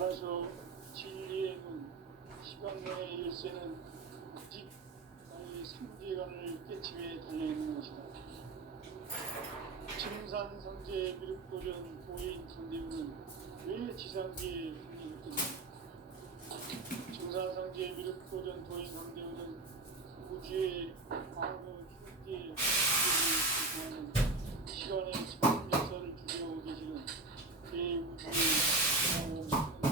따라서 진리의 문, 시간론의 열쇠는 오직 나의 상대관을 깨침에 달려있는 것이다. 증산상제 미륵도전 도인 상대문은 왜 지상계에 있겠는가? 증산상제 미륵도전 도인 상대문은 우주의 과거, 현재, 미래를 지구하는 시간의 전 역사를 주재하고 계시는 대우주의 공허한 것이다.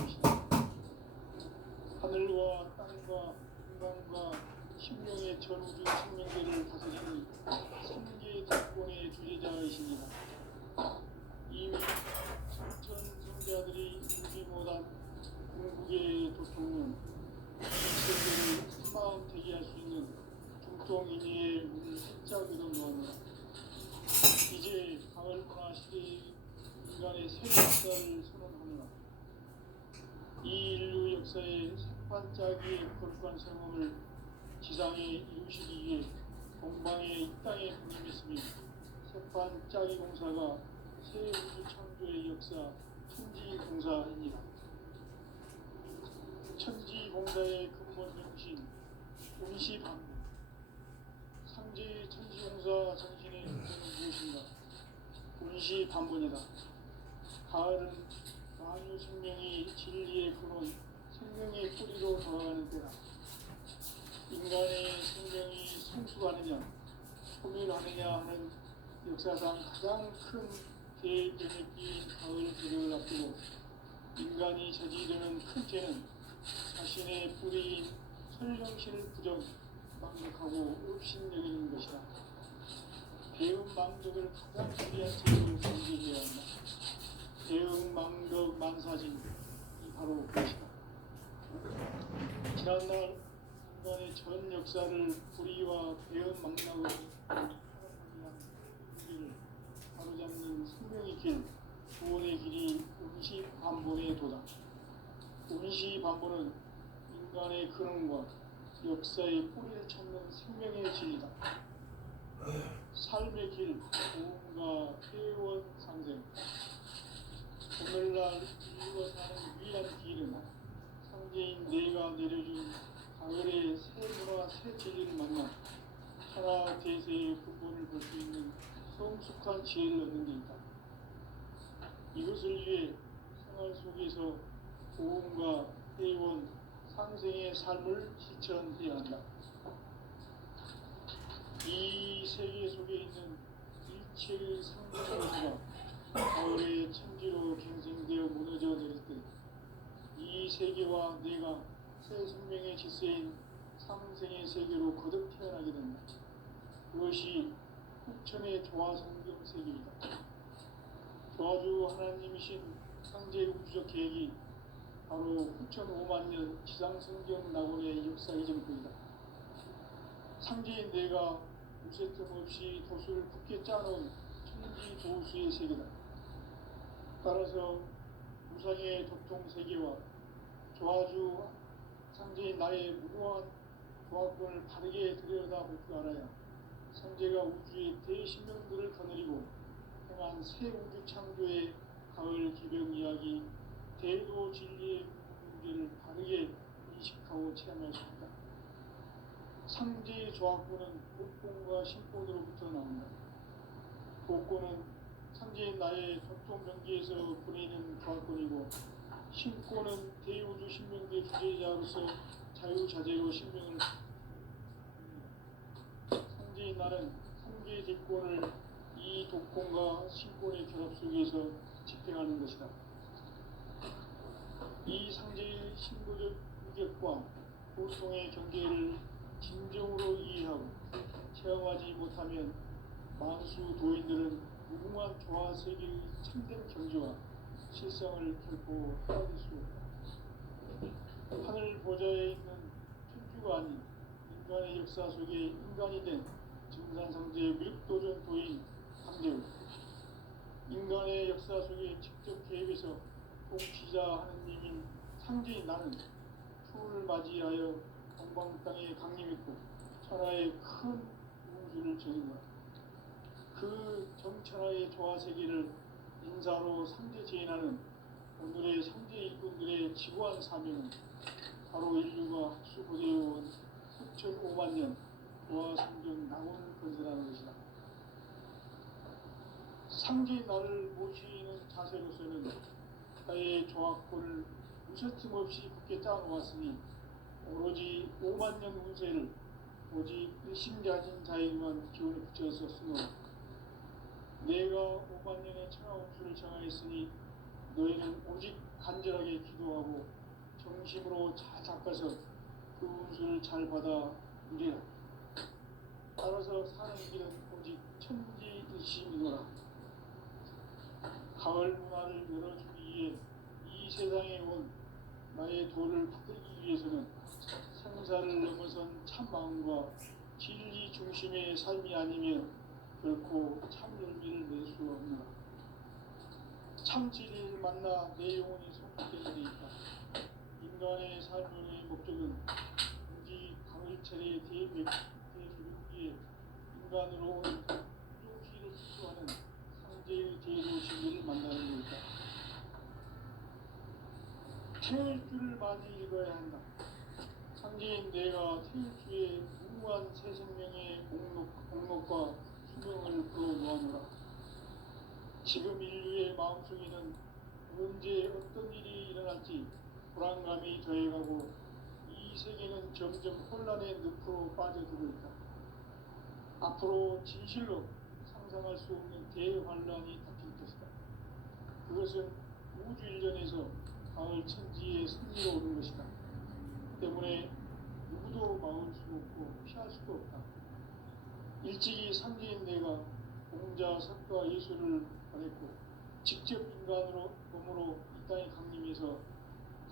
하늘과 땅과 인간과 심령의 전우주 생명들을 다스리는 삼계 대권의 주제자이십니다. 이미 성천 성자들이 이루지 못한 궁극의 도통은 세계를 한마음 되게 할 수 있는 중통인의의 문을 활짝 열어놓았노라. 이제 가을 문화 시대의 인간의 새 역사를 선언하노라. 이 인류 역사의 색반짝이의 거룩한 성험을 지상에 이루시기 위해 동방의 이 땅에 군림했으며 색반짝이 공사가 새 우주 창조의 역사 천지공사입니다. 천지공사의 근본 정신 운시반본. 상제의 천지공사 정신의 근본은 무엇인가? 운시반본이다. 가을은 만유 생명이 진리의 근원, 생명의 뿌리로 돌아가는 때다. 인간의 생명이 성숙하느냐, 소멸하느냐 하는 역사상 가장 큰 대변혁기인 가을 배력을 앞두고 인간이 저지르는 큰 죄는 자신의 뿌리인 설령신을 부정, 망덕하고 업신여기는 것이다. 배움 망덕을 가장 불리한 죄로 정죄해야 한다. 배움 망덕 만사진이 바로 그것이다. 지난날 인간의 전 역사를 불의와 배움 망락으로 우리를 바로잡는 생명의 길, 구원의 길이 운시반본의 도다. 운시반본은 인간의 근원과 역사의 뿌리를 찾는 생명의 진리다. 삶의 길, 고음과 회원 상생. 오늘날 인류가 사는 유일한 길은 상제인 내가 내려준 가을의 새 문화, 새 진리를 만나 천하 대세의 근본을 볼 수 있는 성숙한 지혜를 얻는 데 있다. 이것을 위해 생활 속에서 고음과 회원, 상생의 삶을 실천해야 한다. 이 세계 속에 있는 일체의 상징요소가 가을의 천지로 갱생되어 무너져 내릴 때 이 세계와 내가 새 생명의 질서인 상생의 세계로 거듭 태어나게 된다. 그것이 후천의 조화성경 세계이다. 조화주 하나님이신 상제 우주적 계획이 바로 후천 5만 년 지상성경 낙원의 역사의 전부이다. 상제인 내가 무쇠틈 없이 도수를 굳게 짜놓은 천지 조수의 세계다. 따라서 무상의 도통 세계와 조화주 상제인 나의 무고한 조화권을 바르게 들여다볼 줄 알아야 상제가 우주의 대신명들을 거느리고 행한 새 우주 창조의 가을 기병 이야기, 대도 진리의 문제를 바르게 인식하고 체험할 수 있다. 상제의 조화권은 복권과 신권으로부터 나온다. 복권은 상제인 나의 도통 명기에서 보내는 조화권이고, 신권은 대우주 신명대 주제자로서 자유자재로 신명을 상제인 나는 상계의 대권을 이 독권과 신권의 결합 속에서 집행하는 것이다. 이 상제의 신고적 유격과 보통의 경계를 진정으로 이해하고 체험하지 못하면 만수 도인들은 무궁한 조화 세계의 참된 경지와 실성을 결코 헤아릴 수 없다. 하늘 보좌에 있는 천주가 아닌 인간의 역사 속에 인간이 된 증산상제 미륵도전 도인 상제우, 인간의 역사 속에 직접 개입해서 통치자 하느님인 상제인 나는 추를 맞이하여 동방 땅에 강림했고 천하의 큰 우주를 정인다. 그 정천하의 조화 세계를 인사로 상제 제인하는 오늘의 삼대 일꾼들의 지구한 사명은 바로 인류가 학수고대해온 수천 5만 년 노아 성경 낙원을 건설하는 것이다. 상제의 나를 모시는 자세로서는 나의 조합권을 무셔틈 없이 굳게 짜놓았으니 오로지 5만 년 운세를 오직 일심가진 자에게만 기운을 붙여서 쓰노라. 내가 5만 년의 천하운수를 정하였으니 너희는 오직 간절하게 기도하고 정심으로 잘 닦아서 그 운수를 잘 받아 누리라. 따라서 사는 길은 오직 천지일심이노라. 가을 문화를 열어주기 위해 이 세상에 온 나의 도를 붙들기 위해서는 생사를 넘어선 참마음과 진리 중심의 삶이 아니면 결코 참 열매를 낼 수 없노라. 참 진리를 만나 내 영혼이 성숙되는 데 있다. 인간의 삶의 목적은 오직 가을철의 대주를 위해 인간으로 온 용기를 추구하는 상제의 대도 진리를 만나는 데 있다. 태울 줄을 많이 읽어야 한다. 상제인 내가 태울 주의 무한 새 생명의 목록과 수명을 풀어놓아노라. 지금 인류의 마음속에는 언제 어떤 일이 일어날지 불안감이 더해가고 이 세계는 점점 혼란의 늪으로 빠져들고 있다. 앞으로 진실로 상상할 수 없는 대환란이 닥칠 것이다. 그것은 우주 일전에서 가을 천지의 승리로 오는 것이다. 때문에 누구도 막을 수 없고 피할 수도 없다. 일찍이 상제인 내가 공자, 석가, 예수를 보냈고 직접 인간으로 몸으로 이 땅에 강림해서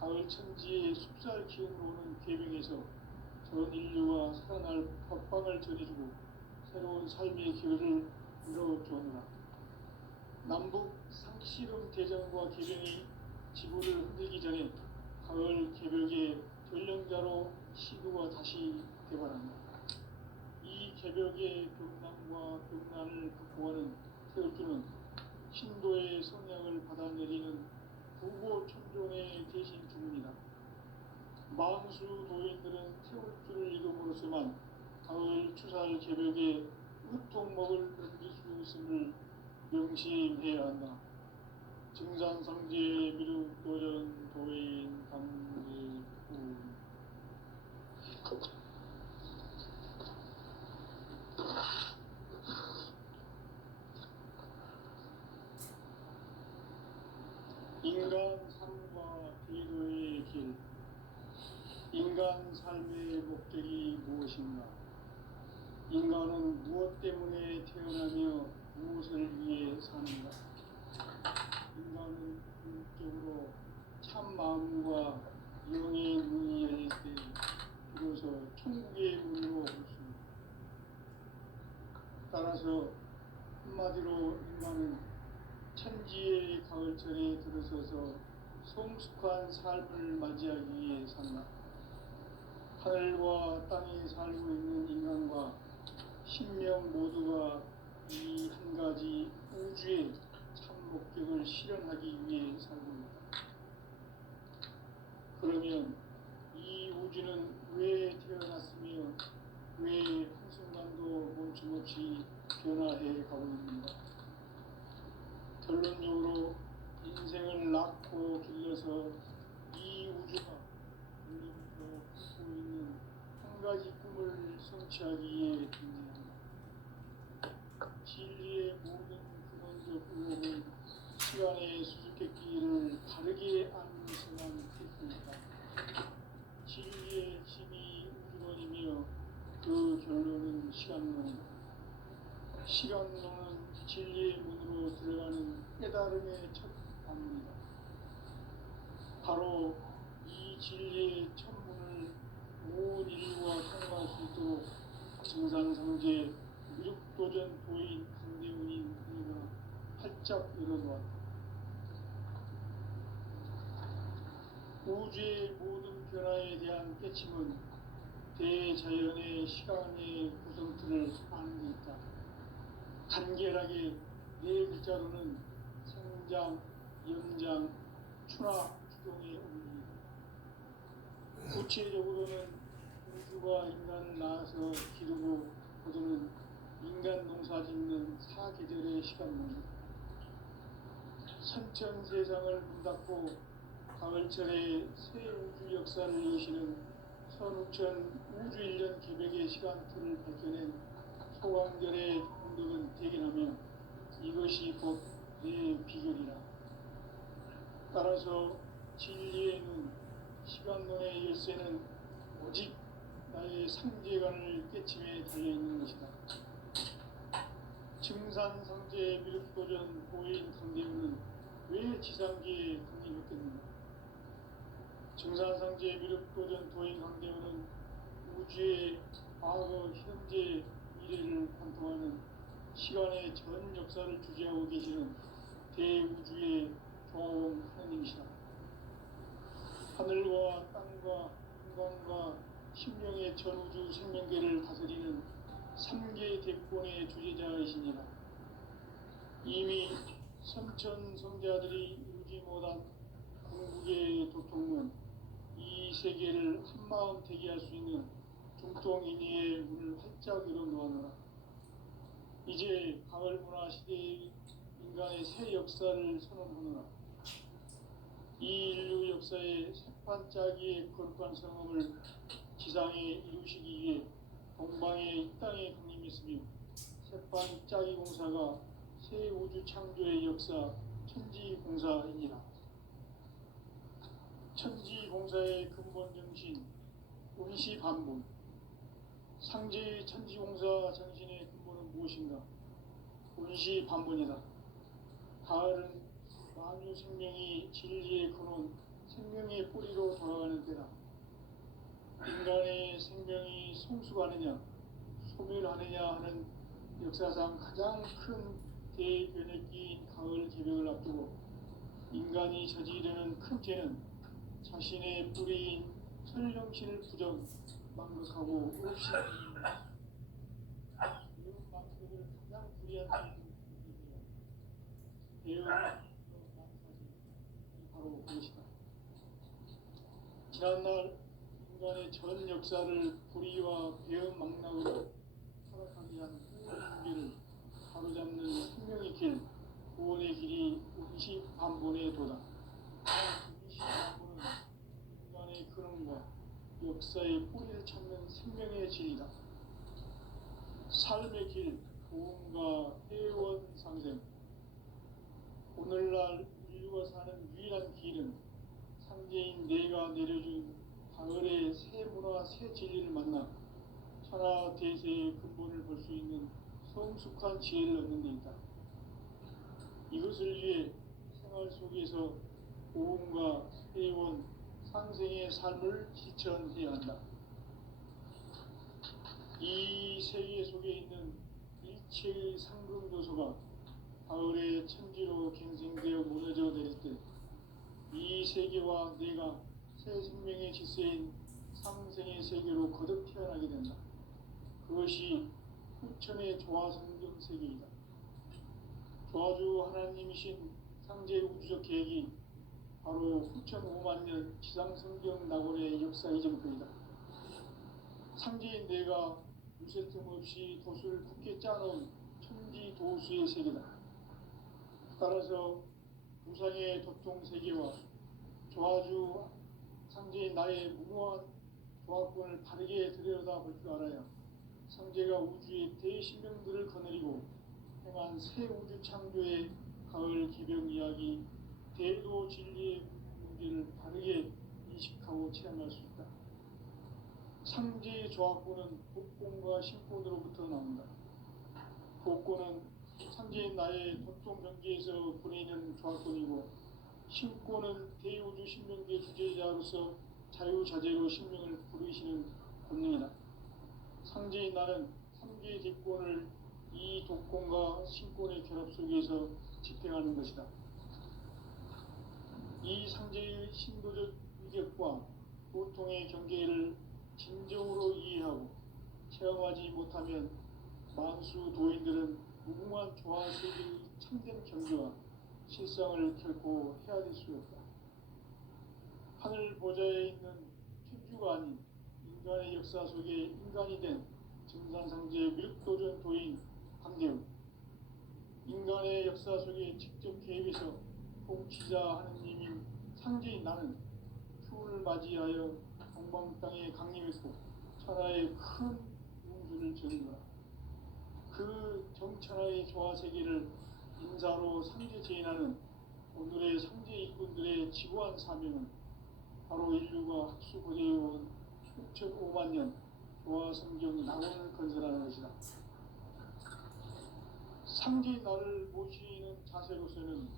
가을 천지의 숲살 기운으로 오는 계명에서 전 인류가 살아날 법방을 전해주고 새로운 삶의 기회를 열어주었노라. 남북 상씨름 대전과 계명이 지구를 흔들기 전에 가을 개벽의 전령자로 시구가 다시 개발한다. 이 개벽의 병난과 병난을 극복하는 태울주는 신도의 성향을 받아내리는 부고 천종의 대신 주문이다. 만수 도인들은 태울주를 이름으로서만 가을 추살 개벽의 으통목을 넘길 수 있음을 명심해야 한다. 증산상제 미륵도전 도인 강제구 인간 삶과 기도의 길. 인간 삶의 목적이 무엇인가? 인간은 무엇 때문에 태어나며 무엇을 위해 사는가? 인간은 궁극적으로 참 마음과 영의 눈이 열릴 때 비로소 천국의 문으로 올 수 있습니다. 따라서 한마디로 인간은 천지의 가을철에 들어서서 성숙한 삶을 맞이하기 위해 산다. 하늘과 땅에 살고 있는 인간과 신명 모두가 이 한 가지 우주의 참 목적을 실현하기 위해 살고 있다. 그러면 이 우주는 왜 태어났으며 왜 한순간도 멈춤없이 변화해 가고 있는가? 결론적으로 인생을 낳고 길러서 이 우주가 물론으로 갖고 있는 한 가지 꿈을 성취하기 위해 존재한다. 진리의 모든 근원적 의혹은 시간의 수수께끼를 다르게 아는 것만 있습니다. 진리의 힘이 우주론이며 그 결론은 시간론이다. 시간론은 진리의 문으로 들어가는 깨달음의 첫 방문이다. 바로 이 진리의 첫 문을 온 인류가 통과할 수 있도록 증산상제 미륵도전 도인 강대훈인 우리가 활짝 열어놓았다. 우주의 모든 변화에 대한 깨침은 대자연의 시간의 구성틀을 아는 데 있다. 간결하게 네 글자로는 생장, 염장, 추나 추종의 원리입니다. 구체적으로는 우주가 인간을 낳아서 기르고 거두는 인간 농사 짓는 사계절의 시간입니다. 선천 세상을 문 닫고 가을철에 새 우주 역사를 여시는 선우천 우주일년 개백의 시간틀을 밝혀낸 소강절의 공덕은 대견하며 이것이 곧 내 비결이라. 따라서 진리의 눈, 시간론의 열쇠는 오직 나의 상제관을 깨침에 달려있는 것이다. 증산상제 미륵도전 보인 강대우는 왜 지상계에 강림했겠는가? 증산상제 미륵도전 도인 강대우는 우주의 과거, 현재, 미래를 관통하는 시간의 전 역사를 주재하고 계시는 대우주의 조화원 하나님이시다. 하늘과 땅과 인간과 심령의 전우주 생명계를 다스리는 3개 대권의 주제자이시니라. 이미 선천 성자들이 이루지 못한 궁극의 도통문, 이 세계를 한마음 대기할 수 있는 중통인의의 문을 활짝 열어놓았노라. 이제 가을 문화 시대의 인간의 새 역사를 선언하노라. 이 인류 역사의 새판짜기의 거룩한 성험을 지상에 이루시기 위해 동방의 이 땅에 강림했으며 새판짜기 공사가 새 우주 창조의 역사 천지공사이니라. 천지공사의 근본 정신 운시반분. 상제의 천지공사 정신의 근본은 무엇인가? 운시반분이다. 가을은 만유 생명이 진리의 근원, 생명의 뿌리로 돌아가는 때다. 인간의 생명이 성숙하느냐, 소멸하느냐 하는 역사상 가장 큰 대변혁기인 가을 개벽을 앞두고 인간이 저지르는 큰 죄는 자신의 뿌리인 설령신을 부정, 망각하고 없이 이런 망각을 가장 불이한 죄입니다. 바로 그것이다. 지난날 인간의 전 역사를 불의와 배은 망락으로 타락하게 한 문제를 바로잡는 생명의 길, 구원의 길이 운시반본의 도다. 운시반본은 인간의 근원과 역사의 뿌리를 찾는 생명의 진리다. 삶의 길, 구원과 회원 상생. 오늘날 인류가 사는 유일한 길은 상제인 내가 내려준 가을의 새 문화, 새 진리를 만나 천하 대세의 근본을 볼 수 있는 성숙한 지혜를 얻는 데 있다. 이것을 위해 생활 속에서 고음과 회원, 상생의 삶을 실천해야 한다. 이 세계 속에 있는 일체의 상금도서가 가을의 천지로 갱생되어 무너져 내릴 때 이 세계와 내가 새 생명의 질서인 상생의 세계로 거듭 태어나게 된다. 그것이 후천의 조화성경 세계이다. 조화주 하나님이신 상제 우주적 계획이 바로 후천 5만년 지상성경 낙원의 역사 이전부이다. 상제인 내가 유세 틈 없이 도수를 굳게 짜놓은 천지 도수의 세계다. 따라서 무상의 도통 세계와 조화주 상제인 나의 무모한 조합권을 바르게 들여다볼 줄 알아야 상제가 우주의 대신명들을 거느리고 행한 새 우주 창조의 가을 기병 이야기, 대도 진리의 문제를 바르게 인식하고 체험할 수 있다. 상제의 조합권은 복권과 신권으로부터 나온다. 복권은 상제인 나의 도통 경계에서 보내는 조합권이고, 신권은 대우주 신명계 주제자로서 자유자재로 신명을 부르시는 권능이다. 상제인 나는 3개의 대권을 이 독권과 신권의 결합 속에서 집행하는 것이다. 이 상제의 신도적 위격과 보통의 경계를 진정으로 이해하고 체험하지 못하면 만수 도인들은 무궁한 조화 세계의 참된 경계와 실상을 결코 헤아릴 수 없다. 하늘 보좌에 있는 천주가 아닌 인간의 역사 속에 인간이 된 증산상제 미륵도전 도인 강대우, 인간의 역사 속에 직접 개입해서 통치자 하느님인 상제인 나는 추운을 맞이하여 동방 땅에 강림했고 천하의 큰 용수를 전거라. 그 정천하의 조화세계를 인사로 상제 제인하는 오늘의 상제 일꾼들의 지구한 사명은 바로 인류가 학수 고대해온 6,500만 년 조화성경 낙원을 건설하는 것이다. 상제인 나를 모시는 자세로서는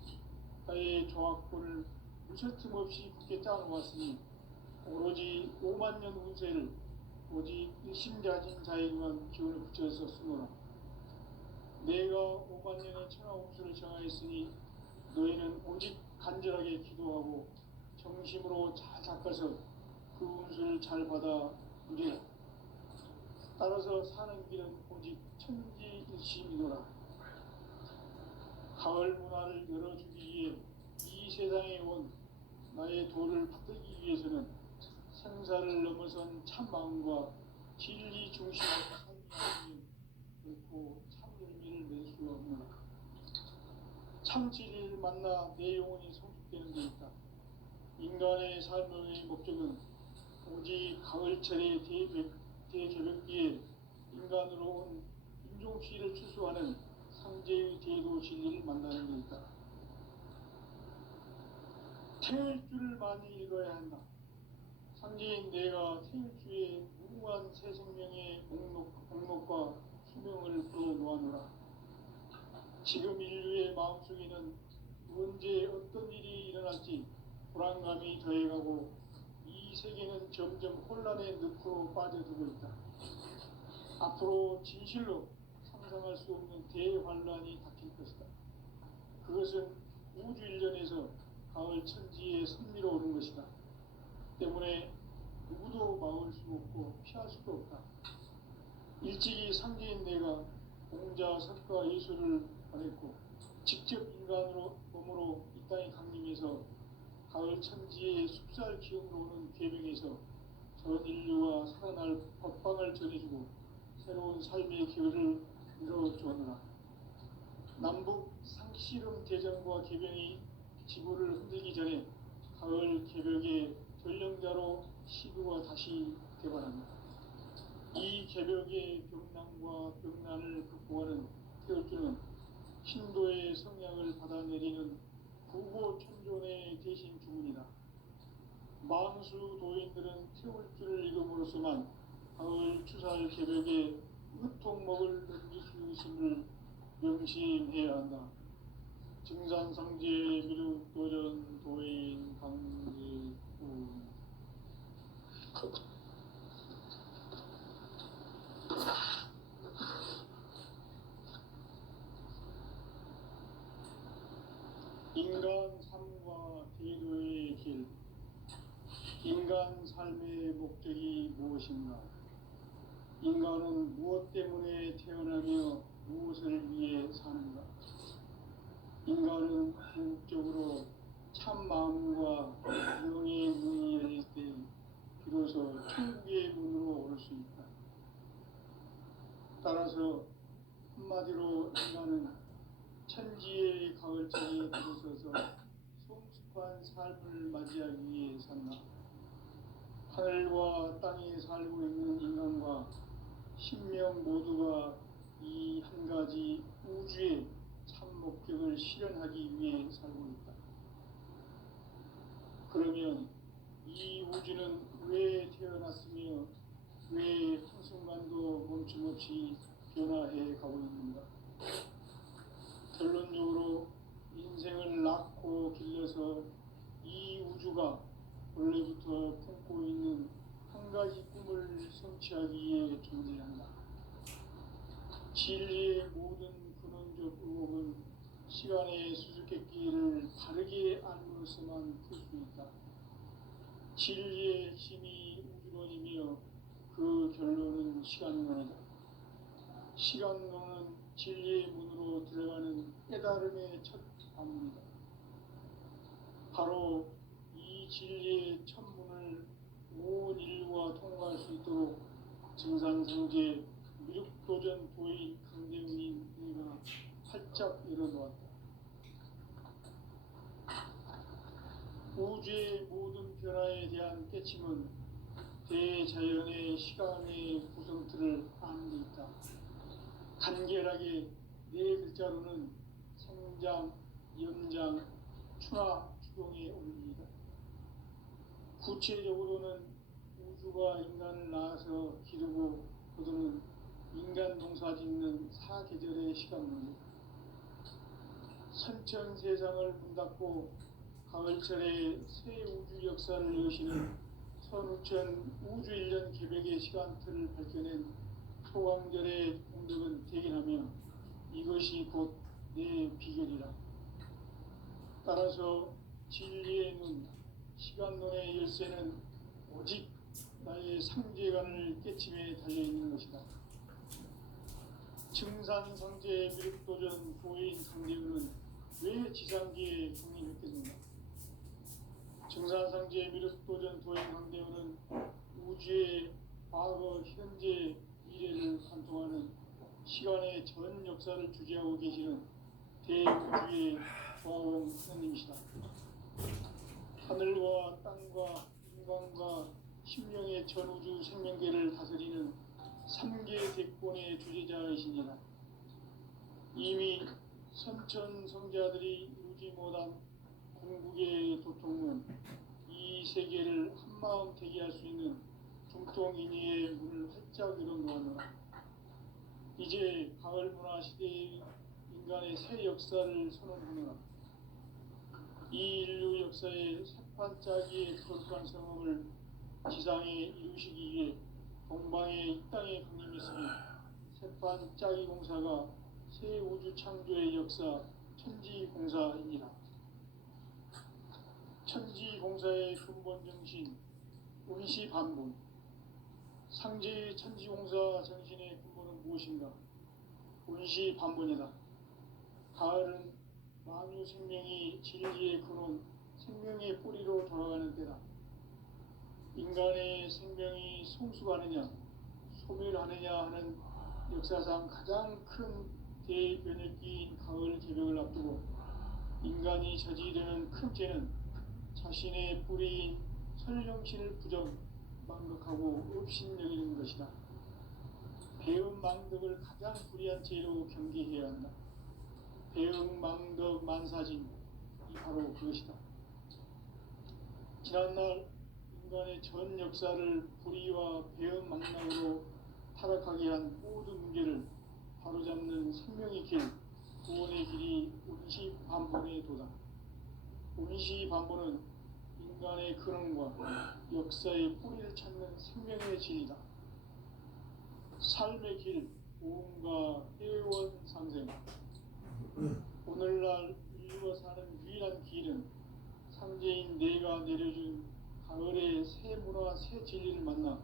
나의 조화권을 무설틈 없이 굳게 짜놓았으니 오로지 5만 년 운세를 오직 일심가진 자에게만 기운을 붙여서 쓰노라. 내가 5만 년의 천하 운수를 정하였으니 너희는 오직 간절하게 기도하고 정심으로 잘 닦아서 그 운수를 잘 받아 누리라. 따라서 사는 길은 오직 천지일심이노라. 가을 문화를 열어주기 위해 이 세상에 온 나의 도를 받들기 위해서는 생사를 넘어선 참 마음과 진리 중심의 삶이 결코 참 열매를 낼 수 없노라. 참 진리를 만나 내 영혼이 성숙되는 데 있다. 인간의 삶의 목적은 오직 가을철의 대저녁기에 인간으로 온 인종시를 추수하는 상제의 대도 진리를 만나는 데 있다. 태일주를 많이 읽어야 한다. 상제인 내가 태일주의 무궁한 새 생명의 목록과 수명을 풀어놓아노라. 지금 인류의 마음속에는 언제 어떤 일이 일어날지 불안감이 더해가고 이 세계는 점점 혼란의 늪으로 빠져들고 있다. 앞으로 진실로 상상할 수 없는 대환란이 닥칠 것이다. 그것은 우주 일련에서 가을 천지에 선미로 오는 것이다. 때문에 누구도 막을 수 없고 피할 수도 없다. 일찍이 상제인 내가 공자, 석가, 예수를 보냈고 직접 인간으로 몸으로 이 땅에 강림해서 가을 천지의 숲살 기운으로 오는 계명에서 전 인류가 살아날 법방을 전해주고 새로운 삶의 기회를 이뤄주었노라. 남북 상씨름 대전과 계병이 지구를 흔들기 전에 가을 개벽의 전령자로 시구가 다시 개발합니다. 이 개벽의 병난과 병난을 극복하는 태울주는 신도의 성향을 받아내리는 구보천존의 대신 주문이다. 만수 도인들은 태울주를 읽음으로써만 가을 추살 개벽의 으통목을 넘길 수 있음을 명심해야 한다. 증산상제 미륵도전 도인 강제우. 인간 삶과 대도의 길. 인간 삶의 목적이 무엇인가? 인간은 무엇 때문에 태어나며 무엇을 위해 사는가? 인간은 궁극적으로 참 마음과 영의 문이 열릴 때 비로소 천국의 문으로 올 수 있다. 따라서 한마디로 인간은 천지의 가을철에 들어서서 성숙한 삶을 맞이하기 위해 산다. 하늘과 땅에 살고 있는 인간과 신명 모두가 이 한 가지 우주의 참 목적을 실현하기 위해 살고 있다. 그러면 이 우주는 왜 태어났으며 왜 한순간도 멈춤없이 변화해 가고 있는가? 결론적으로 인생을 낳고 길러서 이 우주가 원래부터 품고 있는 한 가지 꿈을 성취하기 위해 존재한다. 진리의 모든 근원적 의혹은 시간의 수수께끼를 바르게 알므로서만 풀 수 있다. 진리의 핵심이 우주론이며 그 결론은 시간론이다. 시간론은 진리의 문으로 들어가는 깨달음의 첫 관문이다. 바로 이 이 진리의 천문을 온 인류가 통과할 수 있도록 증산상제 미륵도전 도의 강대훈이 내가 활짝 열어놓았다. 우주의 모든 변화에 대한 깨침은 대자연의 시간의 구성틀을 아는 데 있다. 간결하게 네 글자로는 생장, 연장, 추나 추동의 원리이다. 구체적으로는 우주가 인간을 낳아서 기르고 거두는 인간 농사 짓는 사계절의 시간 문제. 선천 세상을 문 닫고 가을철에 새 우주 역사를 여시는 선우천 우주 1년 개백의 시간틀을 밝혀낸 소강절의 공덕은 대견하며 이것이 곧 내 비결이라. 따라서 진리의 눈, 시간론의 열쇠는 오직 나의 상제관을 깨침에 달려있는 것이다. 증산상제 미륵도전 고인 상대군은 왜 지상기에 공인했겠는가? 증산상제 미륵도전 도인 강대원은 우주의 과거, 현재, 미래를 관통하는 시간의 전 역사를 주재하고 계시는 대우주의 조화원 하나님이시다. 하늘과 땅과 인간과 심령의 전우주 생명계를 다스리는 3계 대권의 주재자이시니라. 이미 선천 성자들이 이루지 못한 궁극의 도통은 이 세계를 한마음 되게 할 수 있는 중통인의의 문을 활짝 열어놓았노라. 이제 가을 문화 시대의 인간의 새 역사를 선언하노라. 이 인류 역사의 새판짜기의 거룩한 성험을 지상에 이루시기 위해 동방의 이 땅에 강림했으니 새판짜기 공사가 새 우주 창조의 역사 천지공사이니라. 천지공사의 근본 정신 운시반본. 상제의 천지공사 정신의 근본은 무엇인가? 운시반본이다. 가을은 만유 생명이 진리의 근원, 생명의 뿌리로 돌아가는 때다. 인간의 생명이 성숙하느냐, 소멸하느냐 하는 역사상 가장 큰 대변혁기인 가을 개벽을 앞두고 인간이 저지르는 큰 죄는 자신의 뿌리인 설령신을 부정, 망극하고 업신여기는 것이다. 배음 망덕을 가장 불의한 죄로 경계해야 한다. 배음 망덕 만사진이 바로 그것이다. 지난날 인간의 전 역사를 불의와 배음 망락으로 타락하게 한 모든 문제를 바로잡는 생명의 길, 구원의 길이 운시반본의 도다. 운시반본은 인간의 근원과 역사의 뿌리를 찾는 생명의 진이다. 삶의 길, 보험과 회원 상생. 오늘날 인류가 사는 유일한 길은 상제인 내가 내려준 가을의 새 문화, 새 진리를 만나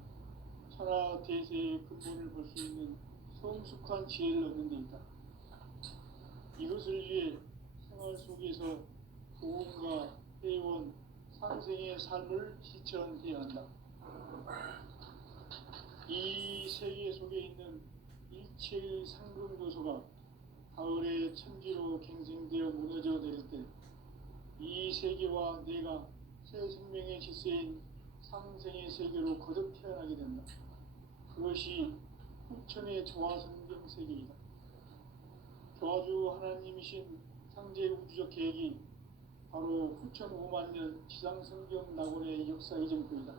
천하 대세의 근본을 볼 수 있는 성숙한 지혜를 얻는 데 있다. 이것을 위해 생활 속에서 보험과 회원, 상생의 삶을 실천해야 한다. 이 세계 속에 있는 일체의 상금 요소가 가을의 천지로 갱생되어 무너져 내릴 때 이 세계와 내가 새 생명의 질서인 상생의 세계로 거듭 태어나게 된다. 그것이 후천의 조화성경 세계이다. 조화주 하나님이신 상제 우주적 계획이 바로 후천 5만 년 지상성경 낙원의 역사 이전표이다.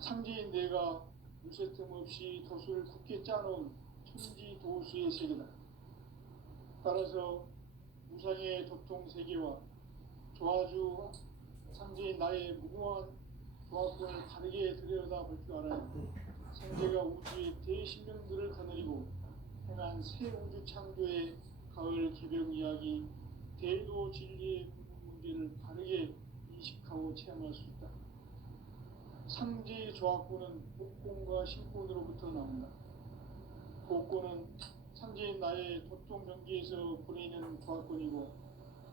상제인 내가 무쇠 틈 없이 도수를 굳게 짜놓은 천지 도수의 세계다. 따라서 무상의 도통 세계와 조화주 상제인 나의 무궁한 조화권을 다르게 들여다볼 줄 알아야 상제가 우주의 대신명들을 거느리고 행한 새 우주 창조의 가을 개벽 이야기, 대도 진리의 근본 문제를 다르게 인식하고 체험할 수 있다. 상제의 조화권은 복권과 신권으로부터 나온다. 복권은 상제인 나의 도통 경계에서 보내는 조화권이고,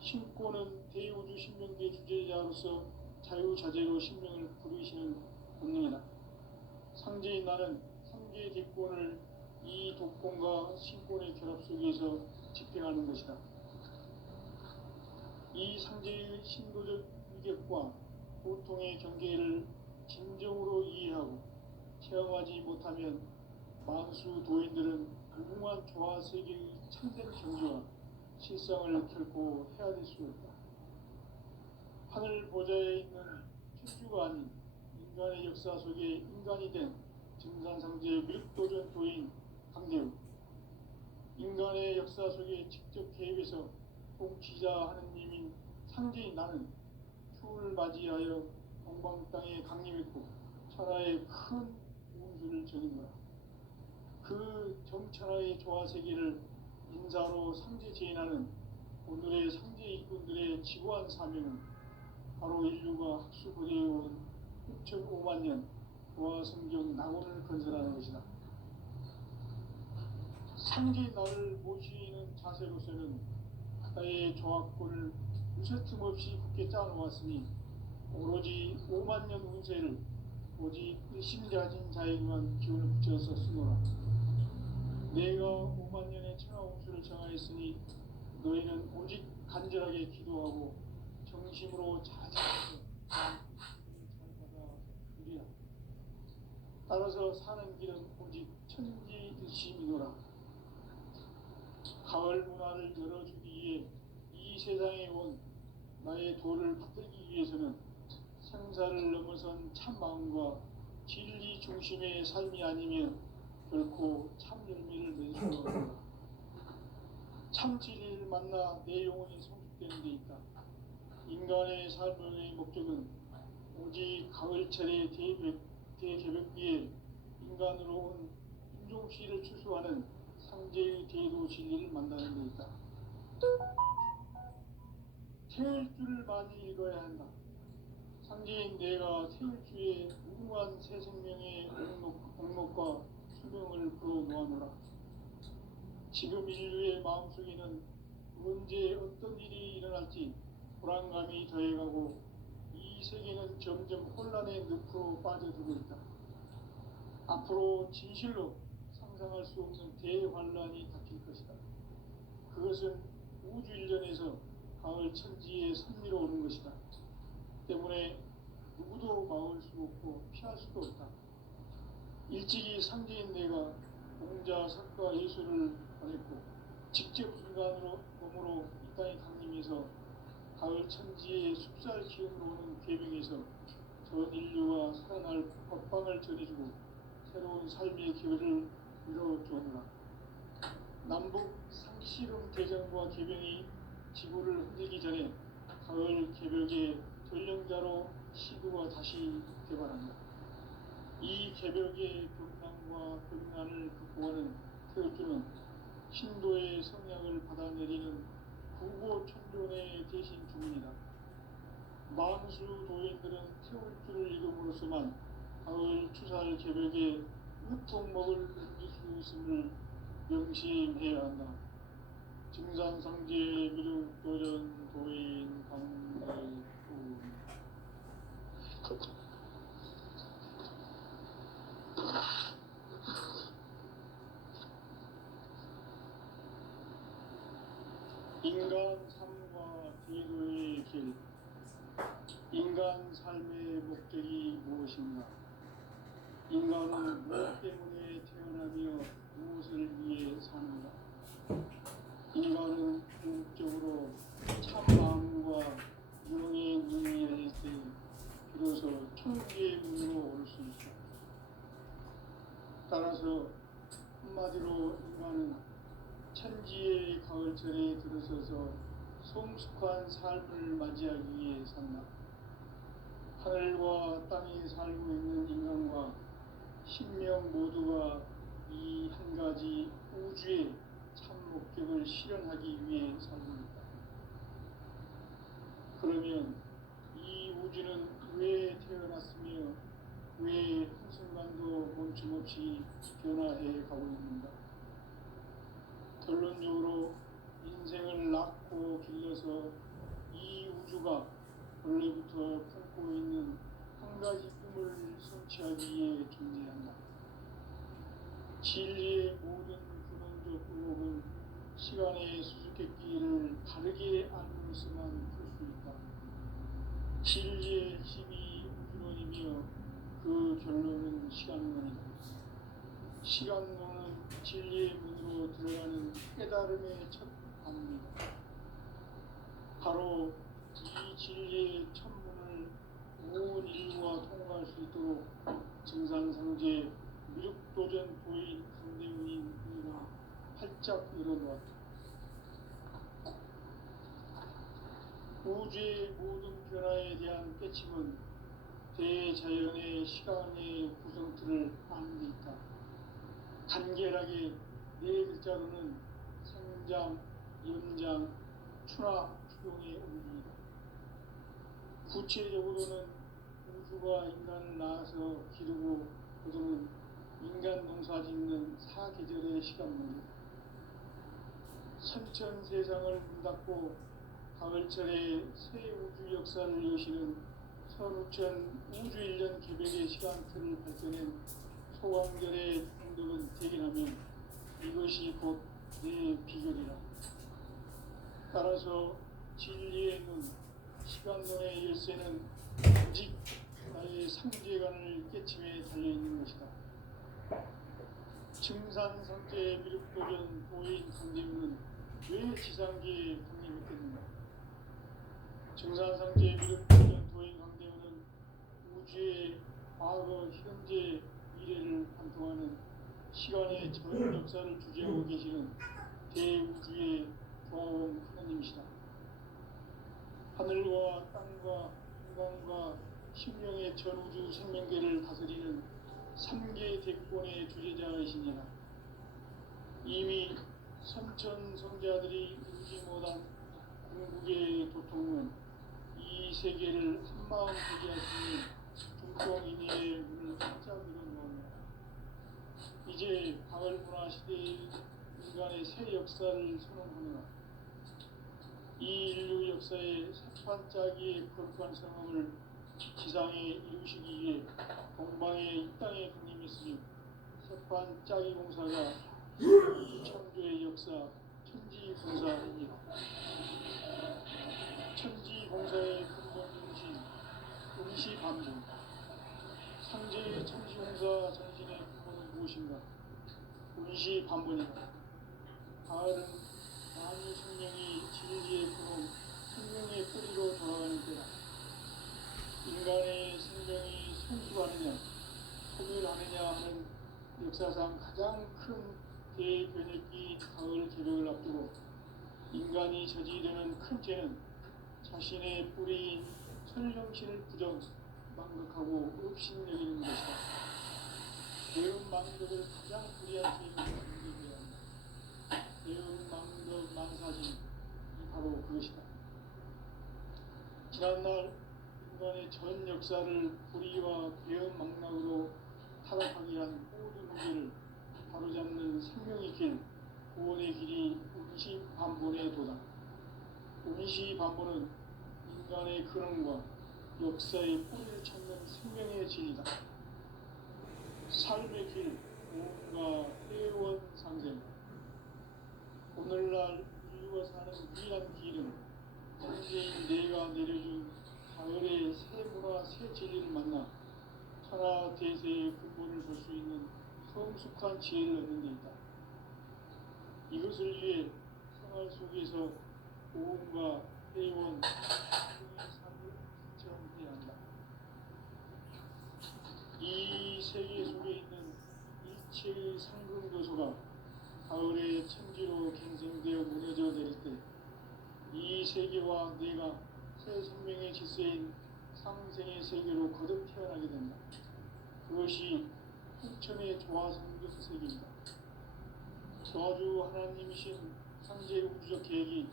신권은 대우주 신명계 주제자로서 자유자재로 sinh命을 부르시는 본능이다. 상제인 나는 상제 뒷권을 이 독권과 신권의 결합 속에서 집행하는 것이다. 이 상제의 신도적 위격과 고통의 경계를 진정으로 이해하고 체험하지 못하면 만수 도인들은 무궁한 조화 세계의 참된 경지와 실상을 결코 헤아릴 수 없다. 하늘 보좌에 있는 천주가 아닌 인간의 역사 속에 인간이 된 증산상제의 밀도전 도인 강대우, 인간의 역사 속에 직접 개입해서 통치자 하느님인 상제인 나는 추운을 맞이하여 동방 땅에 강림했고 천하의 큰 운수를 전인 거라. 그 정천하의 조화 세계를 인사로 상제 제인하는 오늘의 상제 일꾼들의 지고한 사명은 바로 인류가 학수고대해온 6,500만 년 조화 성경 낙원을 건설하는 것이다. 상제 나를 모시는 자세로서는 바다의 조화권을 무쇠틈 없이 굳게 짜놓았으니 오로지 5만 년 운세를 오직 일심가진 자에게만 기운을 붙여서 쓰노라. 내가 5만 년의 천하 운수를 정하였으니 너희는 오직 간절하게 기도하고 정심으로 자제해서 잘 받아 누리라. 따라서 사는 길은 오직 천지일심이노라. 가을 문화를 열어주기 위해 이 세상에 온 나의 도를 받들기 위해서는 생사를 넘어선 참 마음과 진리 중심의 삶이 아니면 결코 참 열매를 맺을 수 없다. 참 진리를 만나 내 영혼이 성숙되는 데 있다. 인간의 삶의 목적은 오직 가을철의 대개벽기에 인간으로 온 인종씨를 추수하는 상제의 대도 진리를 만나는 데 있다. 태울 줄을 많이 읽어야 한다. 상제인 내가 태울 주에 무궁한 새 생명의 옥록과 수명을 불어놓아노라. 지금 인류의 마음속에는 언제 어떤 일이 일어날지 불안감이 더해가고 이 세계는 점점 혼란의 늪으로 빠져들고 있다. 앞으로 진실로 상상할 수 없는 대환란이 닥칠 것이다. 그것은 우주 일전에서 가을 천지에 선미로 오는 것이다. 때문에 누구도 막을 수 없고 피할 수도 없다. 일찍이 상제인 내가 공자, 석가, 예수를 보냈고 직접 인간으로 몸으로 이 땅에 강림해서 가을 천지의 숲살 기운으로 오는 계명에서 전 인류가 살아날 법방을 전해주고 새로운 삶의 기회를 이뤄주었노라. 남북 상씨름 대전과 개병이 지구를 흔들기 전에 가을 개벽의 전령자로 시구가 다시 개발한다. 이 개벽의 경랑과 경난을 극복하는 태울주는 신도의 성향을 받아내리는 구고천존의 대신 주문이다. 만수 도인들은 태울주를 읽음으로써만 가을 추살 개벽의 으통목을 넘길 수 있음을 명심해야 한다. 증산상제 미륵도전 도인 강대우. 인간 삶과 대도의 길. 인간 삶의 목적이 무엇인가? 인간은 무엇 때문에 태어나며 무엇을 위해 사는가? 인간은 궁극적으로 참 마음과 영의 눈이 열릴 때 비로소 천국의 문으로 올 수 있다. 따라서 한마디로 인간은 천지의 가을철에 들어서서 성숙한 삶을 맞이하기 위해 산다. 하늘과 땅에 살고 있는 인간과 신명 모두가 이 한 가지 우주의 참 목적을 실현하기 위해 살고 있다. 그러면 이 우주는 왜 태어났으며 왜 한순간도 멈춤없이 변화해 가고 있는가? 결론적으로 인생을 낳고 길러서 이 우주가 원래부터 품고 갖고 있는 한 가지 꿈을 성취하기 위해 존재한다. 진리의 모든 근원적 의혹은 시간의 수수께끼를 바르게 알므로서만 풀 수 있다. 진리의 핵심이 우주론이며 그 결론은 시간론이다. 시간론은 진리의 문으로 들어가는 깨달음의 첫 관문이다. 바로 이 진리의 첫 문을 온 인류가 통과할 수 있도록 증산상제 미륵도전 도인 강대문인 우리가 활짝 열어놓았다. 우주의 모든 변화에 대한 깨침은 대자연의 시간의 구성틀을 아는 데 있다. 간결하게 네 글자로는 생장, 연장, 추나 추동의 원리이다. 구체적으로는 우주가 인간을 낳아서 기르고 거두는 인간 농사 짓는 사계절의 시간문이다. 선천 세상을 문 닫고 가을철에 새 우주 역사를 여시는 선우천 우주 1년 개백의 시간틀을 발견한 소강절의 행동은 대견하며 이것이 곧 내 비결이라. 따라서 진리의 눈, 시간론의 열쇠는 오직 나의 상제관을 깨침에 달려있는 것이다. 증산상제 미륵도전 도인 강대문은 왜 지상계에 강림했겠는가? 증산상제 미륵도전 도인 강대문은 우주의 과거, 현재, 미래를 관통하는 시간의 전 역사를 주재하고 계시는 대우주의 조화원 하나님이시다. 하늘과 땅과 인간과 신명의 전우주 생명계를 다스리는 3개 대권의 주제자이시니라. 이미 선천성자들이 이루지 못한 궁극의 도통은 이 세계를 한마음 되게 하시니 중동인의 문을 활짝 열어놓으며 이제 가을문화 시대의 인간의 새 역사를 선언하노라. 이 인류 역사의 새판짜기의 거룩한 성함을 지상에 이루시기 위해 동방의 이 땅에 강림했으니 새판짜기 공사가 창조의 역사 천지공사입니다. 천지공사의 근본 중심 응시반복. 상제의 천지공사 정신의 근본은 무엇인가? 응시반복이다. 가을은 만유 생명이 진리의 근원, 생명의 뿌리로 돌아가는 때다. 인간의 생명이 성숙하느냐, 소멸하느냐 하는 역사상 가장 큰 대변혁기 가을 개벽을 앞두고 인간이 저지르는 큰 죄는 자신의 뿌리인 설령신을 부정, 망극하고 업신여기는 것이다. 배운 망덕을 가장 불의한 죄로 정리해야 한다. 배운 망덕 만사진이 바로 그것이다. 지난날 인간의 전 역사를 불의와 배은 망락으로 타락하게 한 모든 문제를 바로잡는 생명의 길, 구원의 길이 운시반본의 도다. 운시반본은 인간의 근원과 역사의 뿌리를 찾는 생명의 진리다. 삶의 길, 무언가 회원 상생. 오늘날 인류가 사는 유일한 길은 현재인 내가 내려준 가을의 새 문화, 새 진리를 만나 천하 대세의 근본을 볼 수 있는 성숙한 지혜를 얻는 데 있다. 이것을 위해 생활 속에서 고음과 회원, 삶을 실천해야 한다. 이 세계 속에 있는 일체의 상금 요소가 가을의 천지로 갱생되어 무너져 내릴 때 이 세계와 내가 새 생명의 질서인 상생의 세계로 거듭 태어나게 된다. 그것이 후천의 조화성득 세계입니다. 저주 하나님이신 상제 우주적 계획이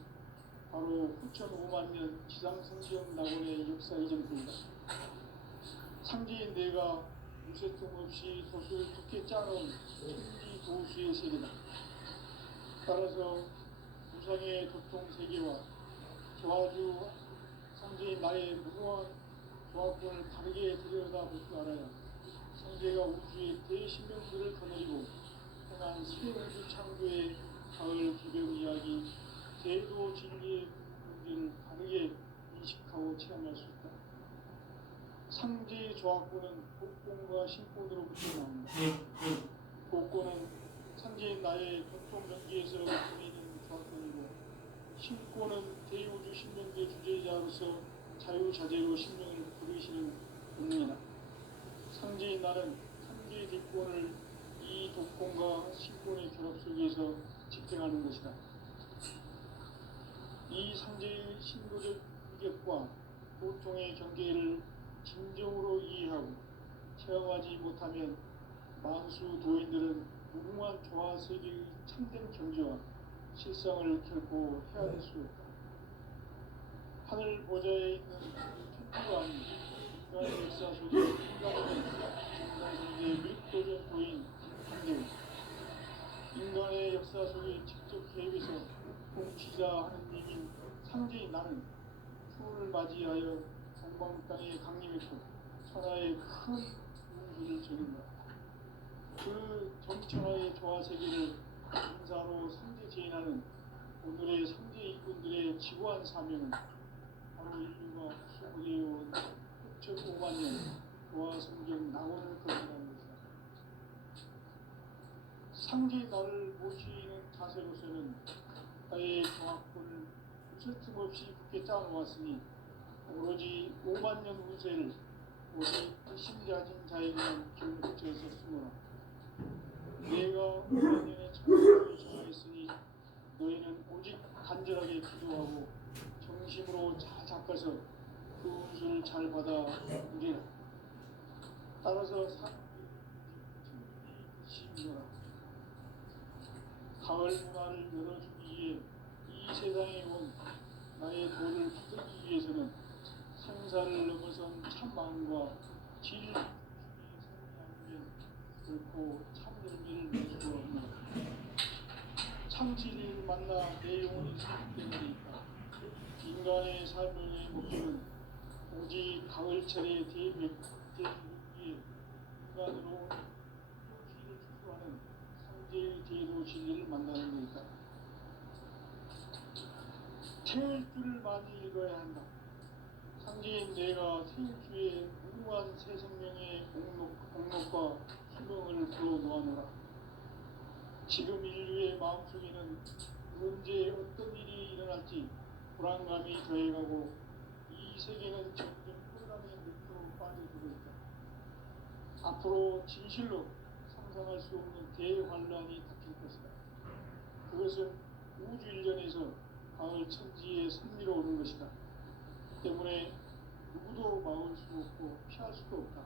바로 후천 5만 년 지상성경 낙원의 역사 이전입니다. 상제인 내가 무쇠통 없이 돛을 두께 짜놓은 천지 도수의 세계다. 따라서 무상의 도통 세계와 조화주 상제인 나의 무궁한 조합권을 바르게 들여다볼 줄 알아야 성제가 우주의 대신명들을 거느리고 행한 새 우주 창조의 가을 기별 이야기, 제도 진리의 문제를 바르게 인식하고 체험할 수 있다. 상제 조합권은 복권과 신권으로부터 나옵니다. 복권은 상제인 나의 전통 명기에서 보이는 조합권이고, 신권은 대우주 신명계 주제자로서 자유자재로 신명을 부르시는 본능이다. 상제인 나는 상제의 뒷권을 이 독권과 신권의 결합 속에서 집행하는 것이다. 이 상제의 신도적 위격과 보통의 경계를 진정으로 이해하고 체험하지 못하면 만수 도인들은 무궁한 조화세계의 참된 경지와 실상을 결코 헤아릴 수 없다. 하늘 보좌에 있는 천주가 아닌 인간의 역사 속에 인간의 정상세계의 밀도적 도인 한계우, 인간의 역사 속에 직접 개입해서 공치자 하느님인 상제인 나는 추운을 맞이하여 동방 땅에 강림했고 천하의 큰 운수를 전인다. 그 정천하의 조화세계를 인사로 상제 제인하는 오늘의 상제 일꾼들의 지구한 사명은 바로 인류가 수고해온 6,500만 년 조화 성경 낙원을 거듭하는 것이다. 상제 나를 모시는 자세로서는 나의 조합권을 웃을 틈 없이 굳게 짜놓았으니 오로지 5만 년 운세를 오직 신자진 자에게만 기울여졌으므로 내가 5만 년의 천국을 정하였으니 너희는 오직 간절하게 기도하고 정심으로 잘 닦아서 그 운수를 잘 받아 누리라. 따라서 시비노라. 가을 문화를 열어주기 위해 이 세상에 온 나의 도를 붙들기 위해서는 생사를 넘어선 참마음과 진리의 생명하면 결코 참열매를 맺을 수 없는 참진리를 만나 내 영혼이 소속되는 있다. 인간의 삶의 목표는 오직 가을철의 대백에 인간으로 현실을 추구하는 상제의 제도 진리를 만나는 것이다. 태울 줄을 많이 읽어야 한다. 상제인 내가 태울주의 무궁한 새 생명의 공록과 수명을 불어놓아노라. 지금 인류의 마음속에는 언제 어떤 일이 일어날지 불안감이 더해가고 이 세계는 점점 혼란의 늪으로 빠져들고 있다. 앞으로 진실로 상상할 수 없는 대환란이 닥칠 것이다. 그것은 우주 일련에서 가을 천지에 승리로 오는 것이다. 때문에 누구도 막을 수 없고 피할 수도 없다.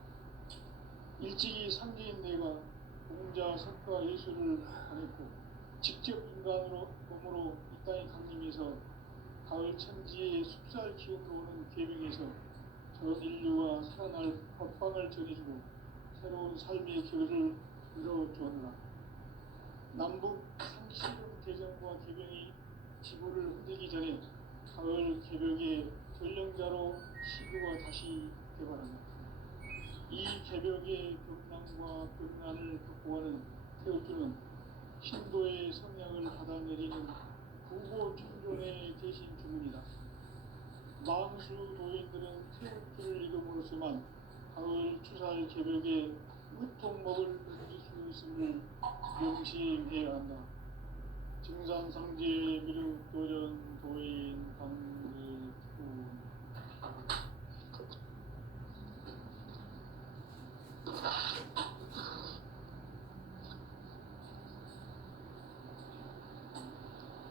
일찍이 상제인 내가 공자 석가 예수를 보냈고 직접 인간으로 몸으로 이 땅에 강림해서 가을 천지의 숲살 기운으로 오는 계명에서 전 인류와 살아날 법방을 전해주고 새로운 삶의 길을 열어주었노라. 남북 상시령 대전과 계명이 지구를 흔들기 전에 가을 개벽의 전령자로 시구가 다시 개발한다. 이 개벽의 경랑과 경란을 극복하는 태울주는 신도의 성향을 받아내리는 구보 충존의 대신 주문이다. 망수 도인들은 태울주를 읽음으로써만 가을 추살 개벽의 무통목을 던질 수 있음을 명심해야 한다. 증산상제 미륵 도전 도인 강의구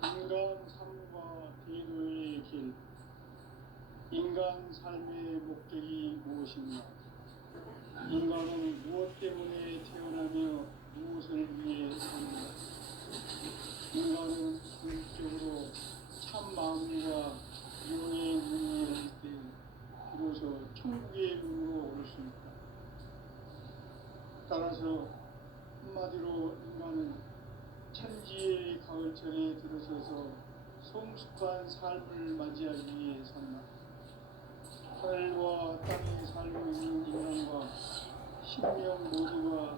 인간 삶과 대도의 길. 인간 삶의 목적이 무엇인가? 인간은 무엇 때문에 태어나며 무엇을 위해 사는가? 인간은 본질적으로 참 마음과 영의 문이 열릴 때 비로소 천국의 문으로 오를 수 있다. 따라서 한마디로 인간은 천지의 가을철에 들어서서 성숙한 삶을 맞이하기 위해 산다. 하늘과 땅의 신명 모두가